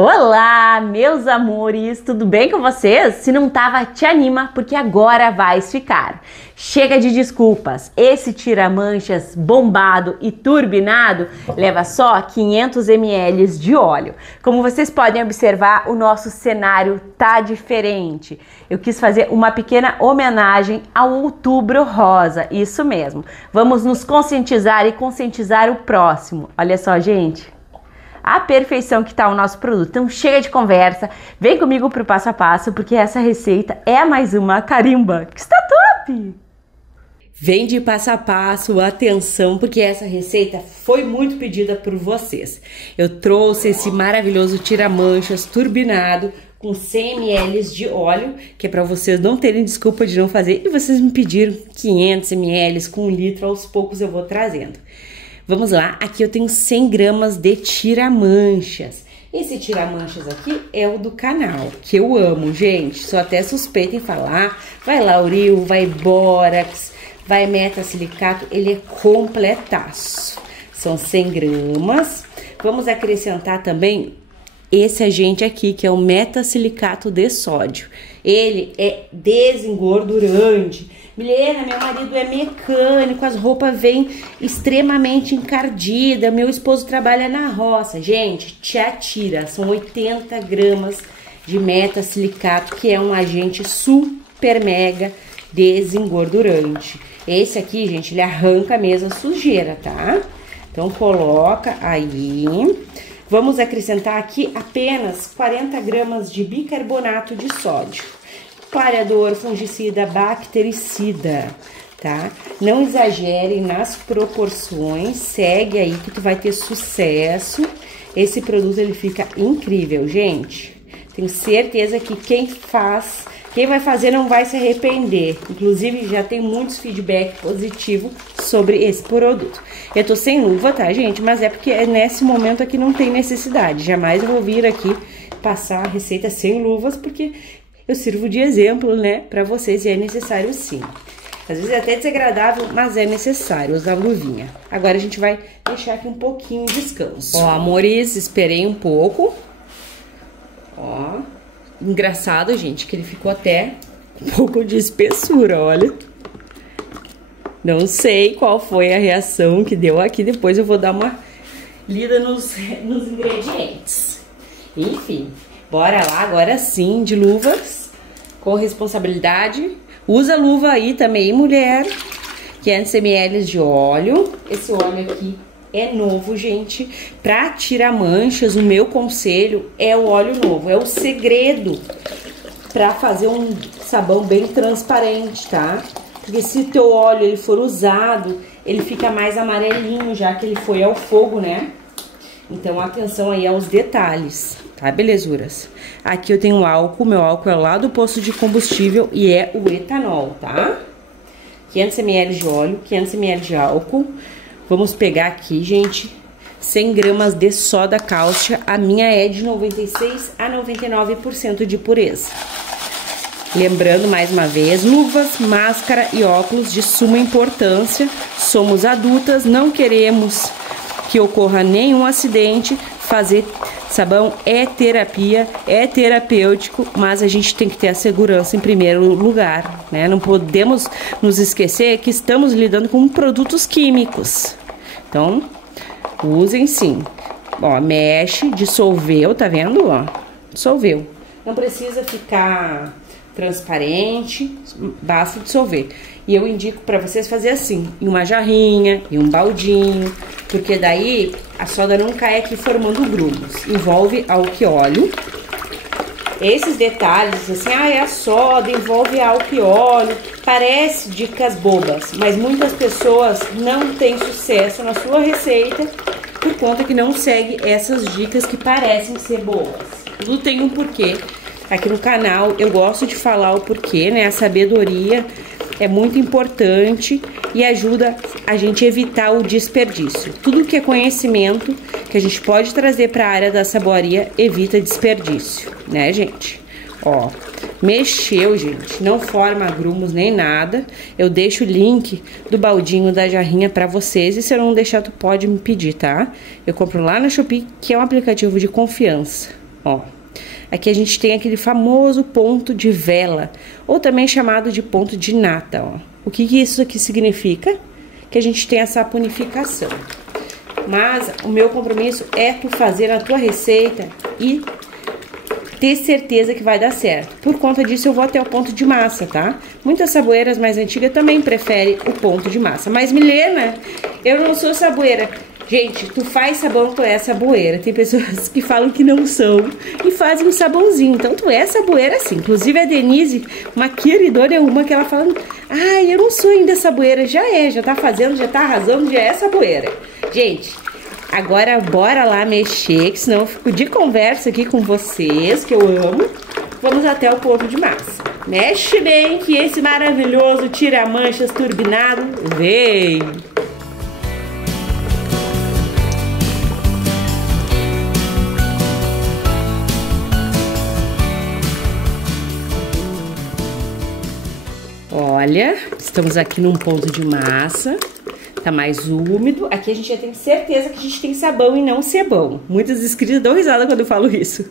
Olá, meus amores, tudo bem com vocês? Se não tava, te anima, porque agora vai ficar. Chega de desculpas, esse tira-manchas bombado e turbinado leva só 500 ml de óleo. Como vocês podem observar, o nosso cenário tá diferente. Eu quis fazer uma pequena homenagem ao Outubro Rosa, isso mesmo. Vamos nos conscientizar e conscientizar o próximo. Olha só, gente. A perfeição que tá o nosso produto. Então chega de conversa, vem comigo pro passo a passo, porque essa receita é mais uma carimba que está top! Vem de passo a passo, atenção, porque essa receita foi muito pedida por vocês. Eu trouxe esse maravilhoso tira-manchas turbinado com 100 ml de óleo, que é para vocês não terem desculpa de não fazer, e vocês me pediram 500 ml com 1 litro, aos poucos eu vou trazendo. Vamos lá, aqui eu tenho 100 gramas de tira-manchas. Esse tira-manchas aqui é o do canal, que eu amo, gente. Sou até suspeita em falar. Vai Lauril, vai Bórax, vai Metasilicato, ele é completaço. São 100 gramas. Vamos acrescentar também esse agente aqui, que é o Metasilicato de sódio. Ele é desengordurante. Milena, meu marido é mecânico, as roupas vêm extremamente encardidas, meu esposo trabalha na roça. Gente, te atira, são 80 gramas de metasilicato, que é um agente super mega desengordurante. Esse aqui, gente, ele arranca mesmo a sujeira, tá? Então, coloca aí. Vamos acrescentar aqui apenas 40 gramas de bicarbonato de sódio. Clareador, fungicida, bactericida, tá? Não exagerem nas proporções, segue aí que tu vai ter sucesso. Esse produto, ele fica incrível, gente. Tenho certeza que quem vai fazer não vai se arrepender. Inclusive, já tem muitos feedback positivos sobre esse produto. Eu tô sem luva, tá, gente? Mas é porque nesse momento aqui não tem necessidade. Jamais eu vou vir aqui passar a receita sem luvas, porque eu sirvo de exemplo, né, pra vocês, e é necessário sim. Às vezes é até desagradável, mas é necessário usar luvinha. Agora a gente vai deixar aqui um pouquinho de descanso. Ó, amores, esperei um pouco. Ó, engraçado, gente, que ele ficou até um pouco de espessura, olha. Não sei qual foi a reação que deu aqui, depois eu vou dar uma lida nos ingredientes. Enfim, bora lá, agora sim, de luvas. Com responsabilidade. Usa luva aí também, mulher. 500 ml de óleo. Esse óleo aqui é novo, gente. Pra tirar manchas, o meu conselho é o óleo novo. É o segredo pra fazer um sabão bem transparente, tá? Porque se teu óleo ele for usado, ele fica mais amarelinho, já que ele foi ao fogo, né? Então, atenção aí aos detalhes, tá, belezuras? Aqui eu tenho álcool, meu álcool é lá do posto de combustível e é o etanol, tá? 500 ml de óleo, 500 ml de álcool. Vamos pegar aqui, gente, 100 gramas de soda cáustica. A minha é de 96 a 99% de pureza. Lembrando, mais uma vez, luvas, máscara e óculos de suma importância. Somos adultas, não queremos que ocorra nenhum acidente. Fazer sabão é terapia, é terapêutico, mas a gente tem que ter a segurança em primeiro lugar, né? Não podemos nos esquecer que estamos lidando com produtos químicos. Então, usem sim. Ó, mexe, dissolveu, tá vendo? Ó, dissolveu. Não precisa ficar transparente, basta dissolver. E eu indico para vocês fazer assim, em uma jarrinha, em um baldinho, porque daí a soda não cai aqui formando grumos. Envolve álcool e óleo. Esses detalhes, assim, é a soda, envolve álcool e óleo, parece dicas bobas, mas muitas pessoas não têm sucesso na sua receita por conta que não segue essas dicas que parecem ser boas. Tudo tem um porquê. Aqui no canal eu gosto de falar o porquê, né? A sabedoria é muito importante e ajuda a gente a evitar o desperdício. Tudo que é conhecimento que a gente pode trazer para a área da saboaria evita desperdício, né, gente? Ó, mexeu, gente, não forma grumos nem nada. Eu deixo o link do baldinho da jarrinha para vocês e se eu não deixar, tu pode me pedir, tá? Eu compro lá na Shopee, que é um aplicativo de confiança. ó. Aqui a gente tem aquele famoso ponto de vela, ou também chamado de ponto de nata, ó. O que isso aqui significa? Que a gente tem a saponificação. Mas o meu compromisso é tu fazer a tua receita e ter certeza que vai dar certo. Por conta disso eu vou até o ponto de massa, tá? Muitas saboeiras mais antigas também preferem o ponto de massa. Mas Milena, eu não sou saboeira. Gente, tu faz sabão, tu é saboeira. Tem pessoas que falam que não são e fazem um sabãozinho. Então, tu é saboeira sim. Inclusive, a Denise, uma queridona, é uma que ela fala: ai, eu não sou ainda saboeira. Já é, já tá fazendo, já tá arrasando, já é saboeira. Gente, agora bora lá mexer, que senão eu fico de conversa aqui com vocês, que eu amo. Vamos até o ponto de massa. Mexe bem que esse maravilhoso tira-manchas turbinado vem! Olha, estamos aqui num ponto de massa, tá mais úmido. Aqui a gente já tem certeza que a gente tem sabão e não sebão. Muitas inscritas dão risada quando eu falo isso.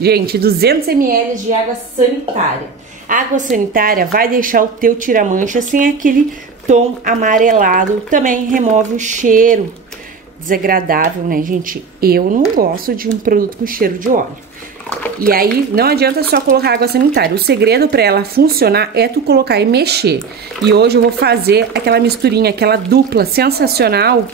Gente, 200 ml de água sanitária. A água sanitária vai deixar o teu tira-mancha sem aquele tom amarelado. Também remove o cheiro desagradável, né, gente? Eu não gosto de um produto com cheiro de óleo. E aí, não adianta só colocar água sanitária. O segredo para ela funcionar é tu colocar e mexer. E hoje eu vou fazer aquela misturinha, aquela dupla sensacional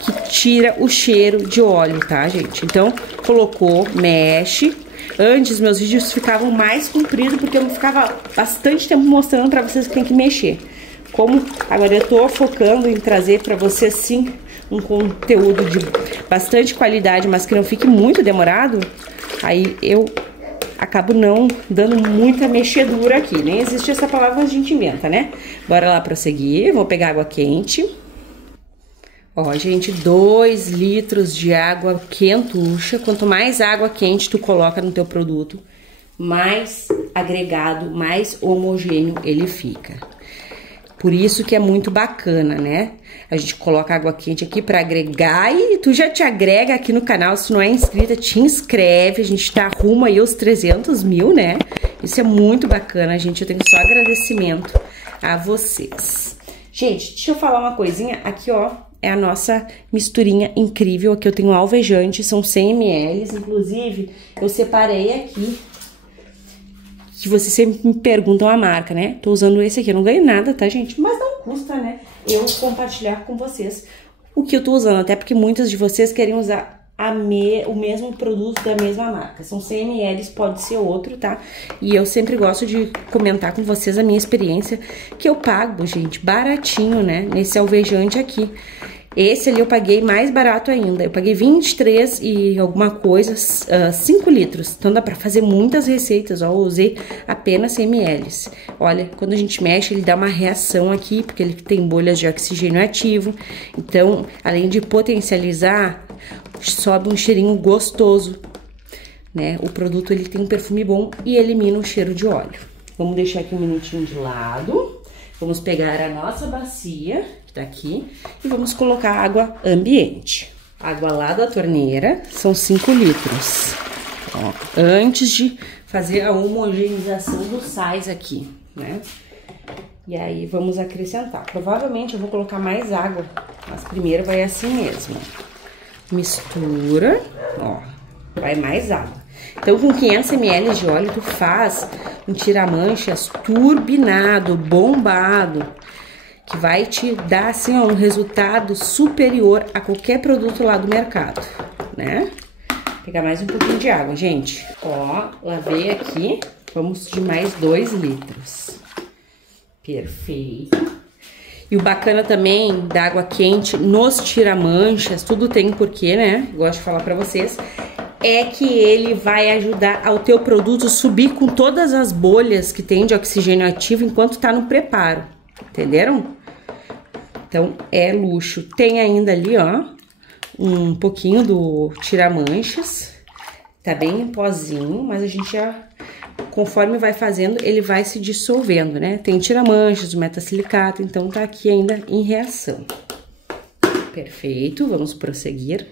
que tira o cheiro de óleo, tá, gente? Então, colocou, mexe. Antes, meus vídeos ficavam mais compridos porque eu ficava bastante tempo mostrando para vocês que tem que mexer. Como agora eu tô focando em trazer para vocês, sim, um conteúdo de bastante qualidade, mas que não fique muito demorado, aí eu acabo não dando muita mexedura aqui. Nem existe essa palavra, mas a gente inventa, né? Bora lá prosseguir. Vou pegar água quente. Ó, gente, 2 litros de água quentucha. Quanto mais água quente tu coloca no teu produto, mais agregado, mais homogêneo ele fica. Por isso que é muito bacana, né? A gente coloca água quente aqui pra agregar e tu já te agrega aqui no canal. Se tu não é inscrita, te inscreve. A gente tá rumo aí aos 300 mil, né? Isso é muito bacana, gente. Eu tenho só agradecimento a vocês. Gente, deixa eu falar uma coisinha. Aqui, ó, é a nossa misturinha incrível. Aqui eu tenho alvejante, são 100 ml. Inclusive, eu separei aqui, que vocês sempre me perguntam a marca, né? Tô usando esse aqui, eu não ganho nada, tá, gente? Mas não custa, né? Eu compartilhar com vocês o que eu tô usando, até porque muitas de vocês querem usar o mesmo produto da mesma marca. São 100 ml, pode ser outro, tá? E eu sempre gosto de comentar com vocês a minha experiência, que eu pago, gente, baratinho, né? Nesse alvejante aqui. Esse ali eu paguei mais barato ainda. Eu paguei 23 e alguma coisa, 5 litros. Então dá pra fazer muitas receitas, ó. Eu usei apenas 100 ml. Olha, quando a gente mexe, ele dá uma reação aqui, porque ele tem bolhas de oxigênio ativo. Então, além de potencializar, sobe um cheirinho gostoso, né? O produto, ele tem um perfume bom e elimina o cheiro de óleo. Vamos deixar aqui um minutinho de lado. Vamos pegar a nossa bacia, que tá aqui, e vamos colocar água ambiente. Água lá da torneira, são 5 litros. Ó, antes de fazer a homogeneização dos sais aqui, né? E aí, vamos acrescentar. Provavelmente eu vou colocar mais água, mas primeiro vai assim mesmo. Mistura, ó, vai mais água. Então, com 500 ml de óleo, tu faz um tira-manchas turbinado, bombado, que vai te dar, assim, ó, um resultado superior a qualquer produto lá do mercado, né? Vou pegar mais um pouquinho de água, gente. Ó, lavei aqui, vamos de mais 2 litros. Perfeito. E o bacana também da água quente nos tira-manchas, tudo tem porquê, né? Gosto de falar pra vocês. É que ele vai ajudar ao teu produto subir com todas as bolhas que tem de oxigênio ativo enquanto tá no preparo, entenderam? Então, é luxo. Tem ainda ali, ó, um pouquinho do tira-manchas, tá bem em pozinho, mas a gente já, conforme vai fazendo, ele vai se dissolvendo, né? Tem tira-manchas, o metasilicato, então tá aqui ainda em reação. Perfeito, vamos prosseguir.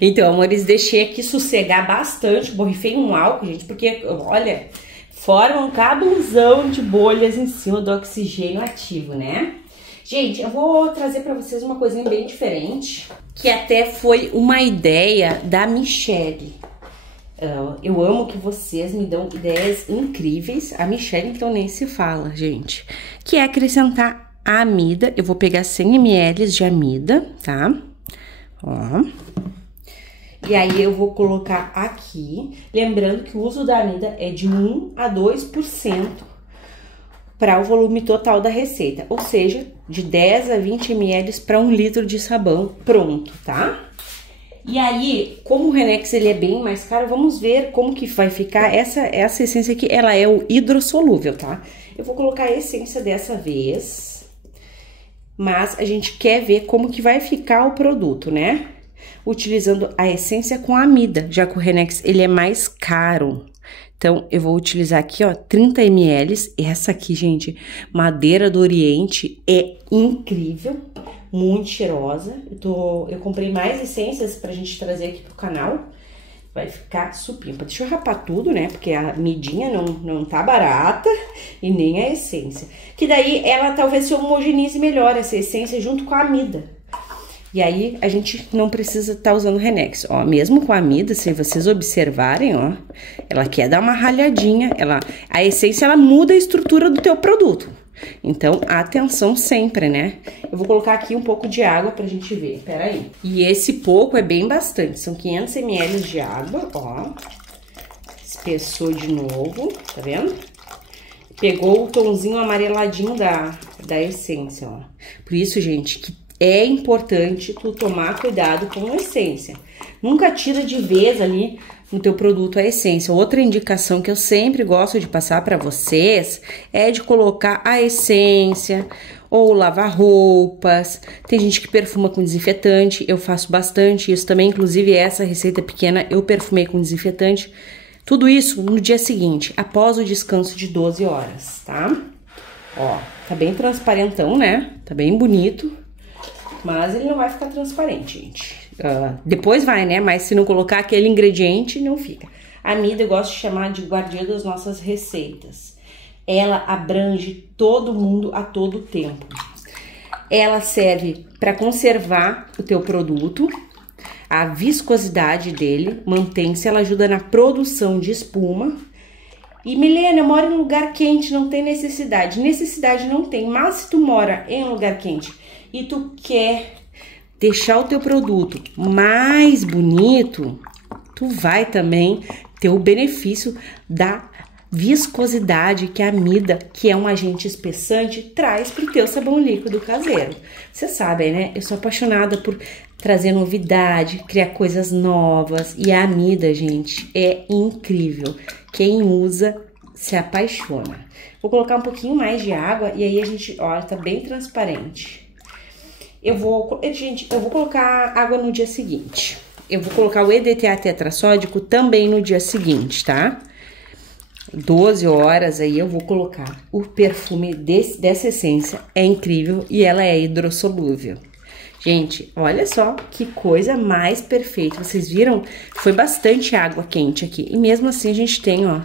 Então, amores, deixei aqui sossegar bastante, borrifei um álcool, gente, porque, olha, forma um cabuzão de bolhas em cima do oxigênio ativo, né? Gente, eu vou trazer pra vocês uma coisinha bem diferente, que até foi uma ideia da Michelle. Eu amo que vocês me dão ideias incríveis. A Michelle, então, nem se fala, gente. Que é acrescentar a amida. Eu vou pegar 100 ml de amida, tá? Ó. E aí, eu vou colocar aqui. Lembrando que o uso da amida é de 1 a 2% para o volume total da receita. Ou seja, de 10 a 20 ml para 1 litro de sabão pronto, tá? E aí, como o Renex ele é bem mais caro, vamos ver como que vai ficar essa essência aqui. Ela é o hidrossolúvel, tá? Eu vou colocar a essência dessa vez, mas a gente quer ver como que vai ficar o produto, né? Utilizando a essência com a amida, já que o Renex ele é mais caro. Então, eu vou utilizar aqui, ó, 30 ml. Essa aqui, gente, madeira do Oriente, é incrível, muito cheirosa. Eu comprei mais essências pra gente trazer aqui pro canal. Vai ficar supimpa. Deixa eu rapar tudo, né? Porque a midinha não tá barata e nem a essência. Que daí ela talvez se homogenize melhor, essa essência, junto com a amida. E aí, a gente não precisa estar usando Renex, ó, mesmo com a amida, se vocês observarem, ó, ela quer dar uma ralhadinha, a essência, ela muda a estrutura do teu produto. Então, atenção sempre, né? Eu vou colocar aqui um pouco de água pra gente ver, peraí. E esse pouco é bem bastante, são 500 ml de água, ó, espessou de novo, tá vendo? Pegou o tomzinho amareladinho da essência, ó. Por isso, gente, que é importante tu tomar cuidado com a essência. Nunca tira de vez ali no teu produto a essência. Outra indicação que eu sempre gosto de passar para vocês é de colocar a essência ou lavar roupas. Tem gente que perfuma com desinfetante, eu faço bastante isso também. Inclusive essa receita pequena eu perfumei com desinfetante. Tudo isso no dia seguinte, após o descanso de 12 horas, tá? Ó, tá bem transparentão, né? Tá bem bonito. Mas ele não vai ficar transparente, gente. Depois vai, né? Mas se não colocar aquele ingrediente, não fica. A amida eu gosto de chamar de guardiã das nossas receitas. Ela abrange todo mundo a todo tempo. Ela serve para conservar o teu produto, a viscosidade dele mantém-se, ela ajuda na produção de espuma. E Milena, eu moro em um lugar quente, não tem necessidade. Necessidade não tem, mas se tu mora em um lugar quente e tu quer deixar o teu produto mais bonito, tu vai também ter o benefício da viscosidade que a amida, que é um agente espessante, traz pro teu sabão líquido caseiro. Vocês sabem, né? Eu sou apaixonada por trazer novidade, criar coisas novas. E a amida, gente, é incrível. Quem usa se apaixona. Vou colocar um pouquinho mais de água e aí a gente, olha, tá bem transparente. Gente, eu vou colocar água no dia seguinte. Eu vou colocar o EDTA tetrassódico também no dia seguinte, tá? 12 horas aí eu vou colocar o perfume dessa essência. É incrível e ela é hidrossolúvel. Gente, olha só que coisa mais perfeita. Vocês viram? Foi bastante água quente aqui. E mesmo assim a gente tem, ó,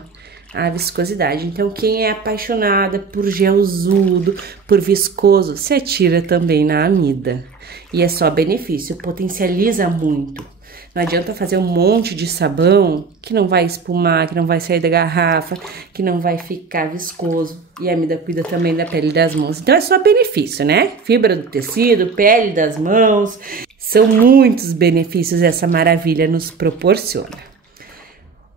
a viscosidade. Então, quem é apaixonada por gelzudo, por viscoso, se atira também na amida. E é só benefício, potencializa muito. Não adianta fazer um monte de sabão que não vai espumar, que não vai sair da garrafa, que não vai ficar viscoso. E a amida cuida também da pele das mãos. Então, é só benefício, né? Fibra do tecido, pele das mãos. São muitos benefícios essa maravilha nos proporciona.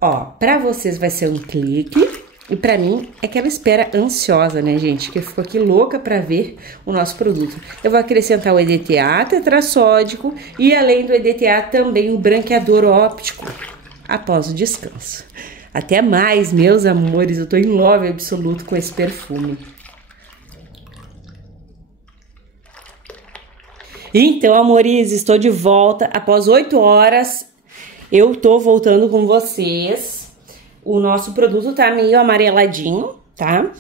Ó, pra vocês vai ser um clique. E pra mim, é aquela espera ansiosa, né, gente? Que eu fico aqui louca pra ver o nosso produto. Eu vou acrescentar o EDTA tetrassódico e, além do EDTA, também o branqueador óptico após o descanso. Até mais, meus amores. Eu tô em love absoluto com esse perfume. Então, amores, estou de volta. Após 8 horas, eu tô voltando com vocês. O nosso produto tá meio amareladinho, tá?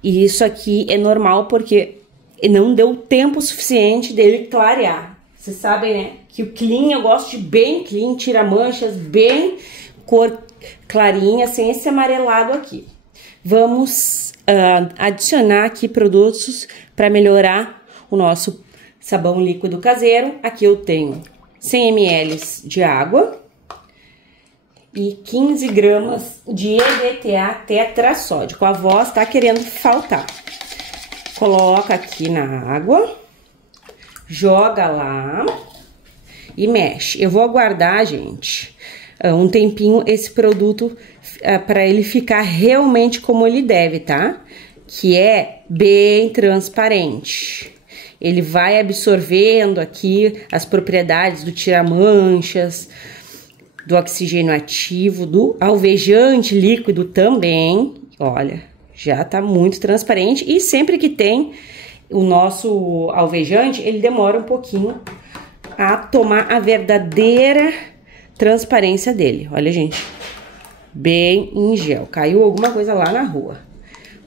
E isso aqui é normal porque não deu tempo suficiente dele clarear. Vocês sabem, né, que o clean eu gosto de bem clean, tira manchas, bem cor clarinha, sem esse amarelado aqui. Vamos adicionar aqui produtos para melhorar o nosso sabão líquido caseiro. Aqui eu tenho 100 ml de água e 15 gramas de EDTA tetrassódico. A voz tá querendo faltar. Coloca aqui na água, joga lá e mexe. Eu vou aguardar, gente, um tempinho esse produto para ele ficar realmente como ele deve, tá? Que é bem transparente. Ele vai absorvendo aqui as propriedades do tira-manchas, do oxigênio ativo, do alvejante líquido também. Olha, já tá muito transparente. E sempre que tem o nosso alvejante, ele demora um pouquinho a tomar a verdadeira transparência dele. Olha, gente, bem em gel. Caiu alguma coisa lá na rua.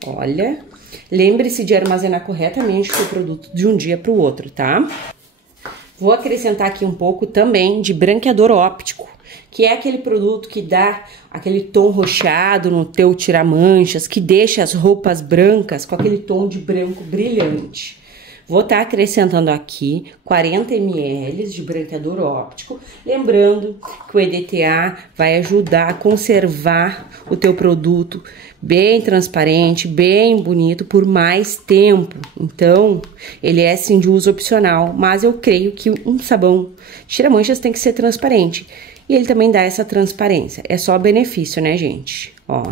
Olha, lembre-se de armazenar corretamente o seu produto de um dia para o outro, tá? Vou acrescentar aqui um pouco também de branqueador óptico, que é aquele produto que dá aquele tom roxado no teu tira-manchas, que deixa as roupas brancas com aquele tom de branco brilhante. Vou estar acrescentando aqui 40 ml de branqueador óptico, lembrando que o EDTA vai ajudar a conservar o teu produto bem transparente, bem bonito por mais tempo. Então, ele é sim de uso opcional, mas eu creio que um sabão tira-manchas tem que ser transparente. E ele também dá essa transparência. É só benefício, né, gente? Ó.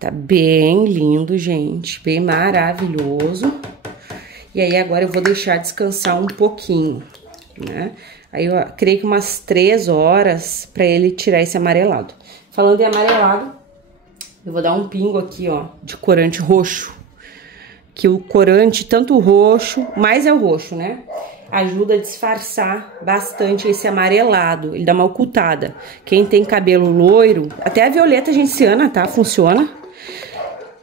Tá bem lindo, gente. Bem maravilhoso. E aí, agora eu vou deixar descansar um pouquinho, né? Aí, eu creio que umas 3 horas pra ele tirar esse amarelado. Falando em amarelado, eu vou dar um pingo aqui, ó, de corante roxo. Que o corante, tanto o roxo, mais é o roxo, né? Ajuda a disfarçar bastante esse amarelado. Ele dá uma ocultada. Quem tem cabelo loiro, até a violeta genciana, tá? Funciona.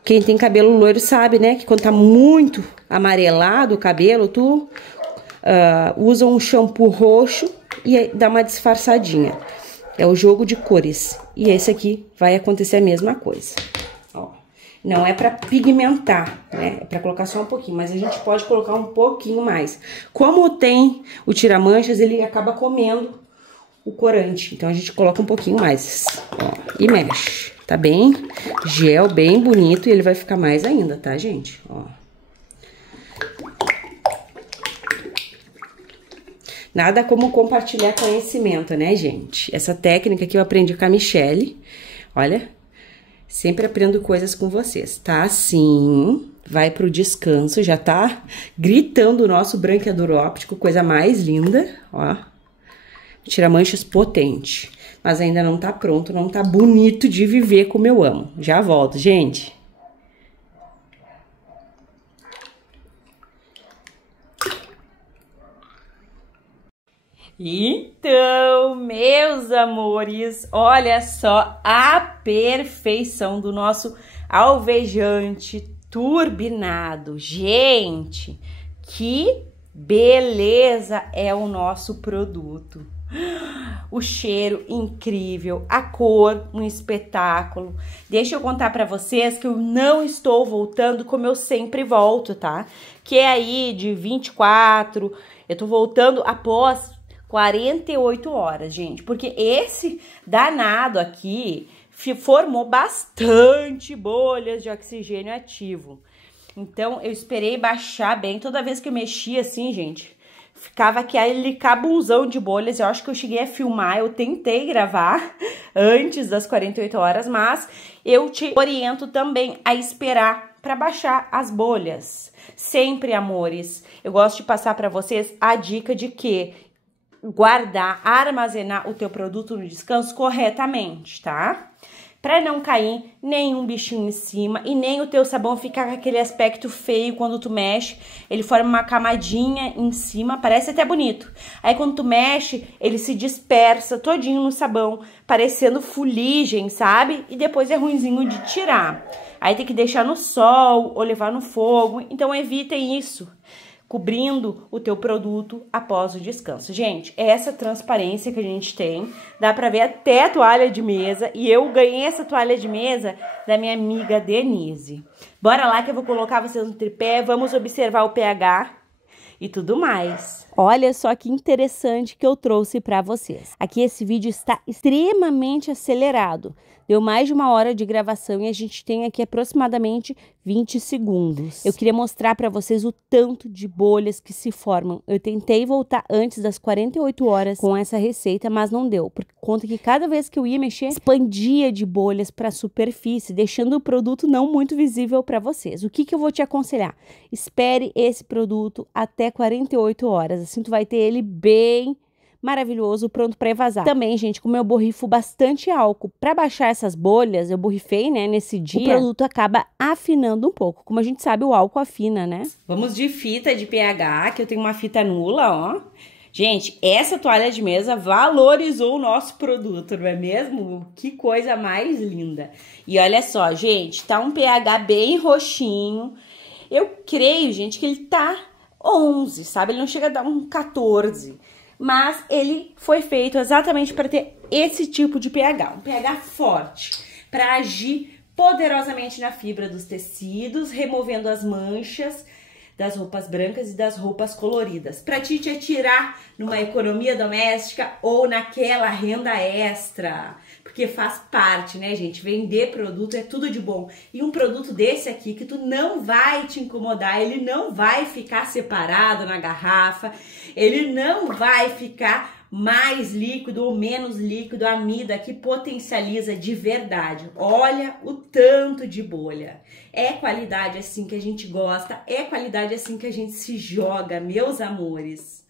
Quem tem cabelo loiro sabe, né? Que quando tá muito amarelado o cabelo, tu usa um shampoo roxo e dá uma disfarçadinha. É o jogo de cores. E esse aqui vai acontecer a mesma coisa. Ó. Não é pra pigmentar, né? É pra colocar só um pouquinho, mas a gente pode colocar um pouquinho mais. Como tem o tira-manchas, ele acaba comendo o corante. Então, a gente coloca um pouquinho mais, ó, e mexe. Tá bem gel, bem bonito, e ele vai ficar mais ainda, tá, gente? Ó. Nada como compartilhar conhecimento, né, gente? Essa técnica que eu aprendi com a Michele, olha, sempre aprendo coisas com vocês, tá? Assim, vai pro descanso, já tá gritando o nosso branqueador óptico, coisa mais linda, ó. Tira-manchas potente, mas ainda não tá pronto, não tá bonito de viver como eu amo. Já volto, gente. Então, meus amores, olha só a perfeição do nosso alvejante turbinado. Gente, que beleza é o nosso produto. O cheiro incrível, a cor, um espetáculo. Deixa eu contar pra vocês que eu não estou voltando como eu sempre volto, tá? Que é aí de 24, eu tô voltando após 48 horas, gente. Porque esse danado aqui formou bastante bolhas de oxigênio ativo. Então, eu esperei baixar bem. Toda vez que eu mexia assim, gente, ficava aquele cabunzão de bolhas. Eu acho que eu cheguei a filmar, eu tentei gravar antes das 48 horas, mas eu te oriento também a esperar para baixar as bolhas. Sempre, amores, eu gosto de passar para vocês a dica de que guardar, armazenar o teu produto no descanso corretamente, tá? Pra não cair nenhum bichinho em cima e nem o teu sabão ficar com aquele aspecto feio quando tu mexe. Ele forma uma camadinha em cima, parece até bonito. Aí quando tu mexe, ele se dispersa todinho no sabão, parecendo fuligem, sabe? E depois é ruinzinho de tirar. Aí tem que deixar no sol ou levar no fogo, então evitem isso. cobrindo o teu produto após o descanso. Gente, essa transparência que a gente tem, dá pra ver até a toalha de mesa, e eu ganhei essa toalha de mesa da minha amiga Denise. Bora lá que eu vou colocar vocês no tripé, vamos observar o pH e tudo mais. Olha só que interessante que eu trouxe para vocês. Aqui esse vídeo está extremamente acelerado. Deu mais de 1 hora de gravação e a gente tem aqui aproximadamente 20 segundos. Eu queria mostrar para vocês o tanto de bolhas que se formam. Eu tentei voltar antes das 48 horas com essa receita, mas não deu. Por conta que cada vez que eu ia mexer, expandia de bolhas para a superfície, deixando o produto não muito visível para vocês. O que eu vou te aconselhar? Espere esse produto até 48 horas. Assim tu vai ter ele bem maravilhoso, pronto para evasar. Também, gente, como eu borrifo bastante álcool para baixar essas bolhas, eu borrifei, né, nesse dia, o produto acaba afinando um pouco. Como a gente sabe, o álcool afina, né? Vamos de fita de pH, que eu tenho uma fita nula, ó. Gente, essa toalha de mesa valorizou o nosso produto, não é mesmo? Que coisa mais linda. E olha só, gente, tá um pH bem roxinho. Eu creio, gente, que ele tá 11, sabe? Ele não chega a dar um 14. Mas ele foi feito exatamente para ter esse tipo de pH, um pH forte, para agir poderosamente na fibra dos tecidos, removendo as manchas das roupas brancas e das roupas coloridas, para te atirar numa economia doméstica ou naquela renda extra, porque faz parte, né, gente? Vender produto é tudo de bom. E um produto desse aqui que tu não vai te incomodar, ele não vai ficar separado na garrafa, ele não vai ficar mais líquido ou menos líquido, a amida que potencializa de verdade. Olha o tanto de bolha. É qualidade assim que a gente gosta, é qualidade assim que a gente se joga, meus amores.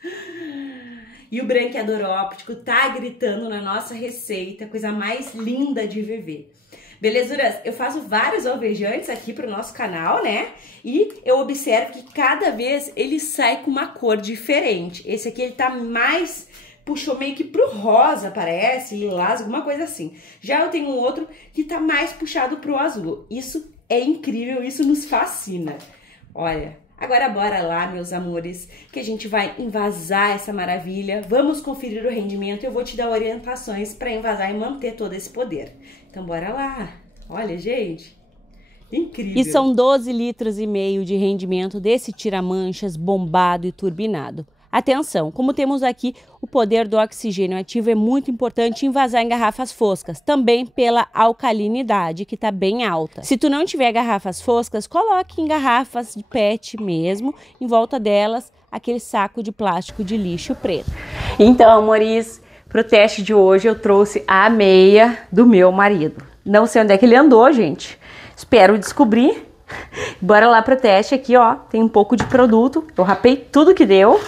E o branqueador óptico tá gritando na nossa receita, coisa mais linda de viver. Belezuras, eu faço vários alvejantes aqui pro nosso canal, né? E eu observo que cada vez ele sai com uma cor diferente. Esse aqui ele tá mais... puxou meio que pro rosa, parece, lilás, alguma coisa assim. Já eu tenho um outro que tá mais puxado pro azul. Isso é incrível, isso nos fascina. Olha, agora bora lá, meus amores, que a gente vai envasar essa maravilha. Vamos conferir o rendimento e eu vou te dar orientações para envasar e manter todo esse poder. Então bora lá. Olha, gente, incrível. E são 12,5 litros de rendimento desse tira-manchas bombado e turbinado. Atenção, como temos aqui o poder do oxigênio ativo, é muito importante envasar em garrafas foscas, também pela alcalinidade, que está bem alta. Se tu não tiver garrafas foscas, coloque em garrafas de PET mesmo, em volta delas aquele saco de plástico de lixo preto. Então, amores, pro teste de hoje eu trouxe a meia do meu marido. Não sei onde é que ele andou, gente. Espero descobrir. Bora lá pro teste aqui, ó. Tem um pouco de produto. Eu rapei tudo que deu,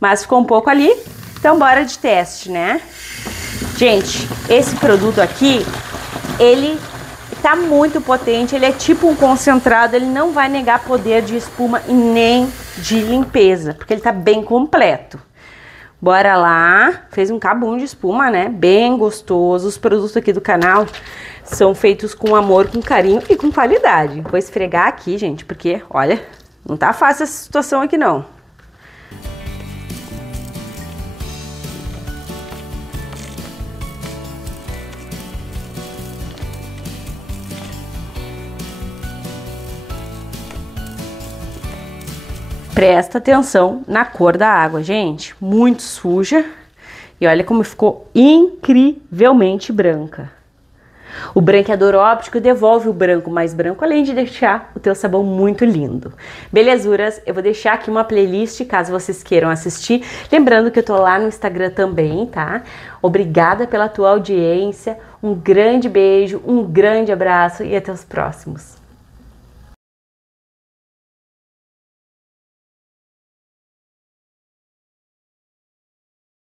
mas ficou um pouco ali. Então bora de teste, né? Gente, esse produto aqui, ele tá muito potente. Ele é tipo um concentrado. Ele não vai negar poder de espuma e nem de limpeza, porque ele tá bem completo. Bora lá. Fez um cabum de espuma, né? Bem gostoso. Os produtos aqui do canal são feitos com amor, com carinho e com qualidade. Vou esfregar aqui, gente, porque, olha, não tá fácil essa situação aqui, não. Presta atenção na cor da água, gente. Muito suja. E olha como ficou incrivelmente branca. O branqueador óptico devolve o branco mais branco, além de deixar o teu sabão muito lindo. Belezuras, eu vou deixar aqui uma playlist, caso vocês queiram assistir. Lembrando que eu tô lá no Instagram também, tá? Obrigada pela tua audiência. Um grande beijo, um grande abraço e até os próximos.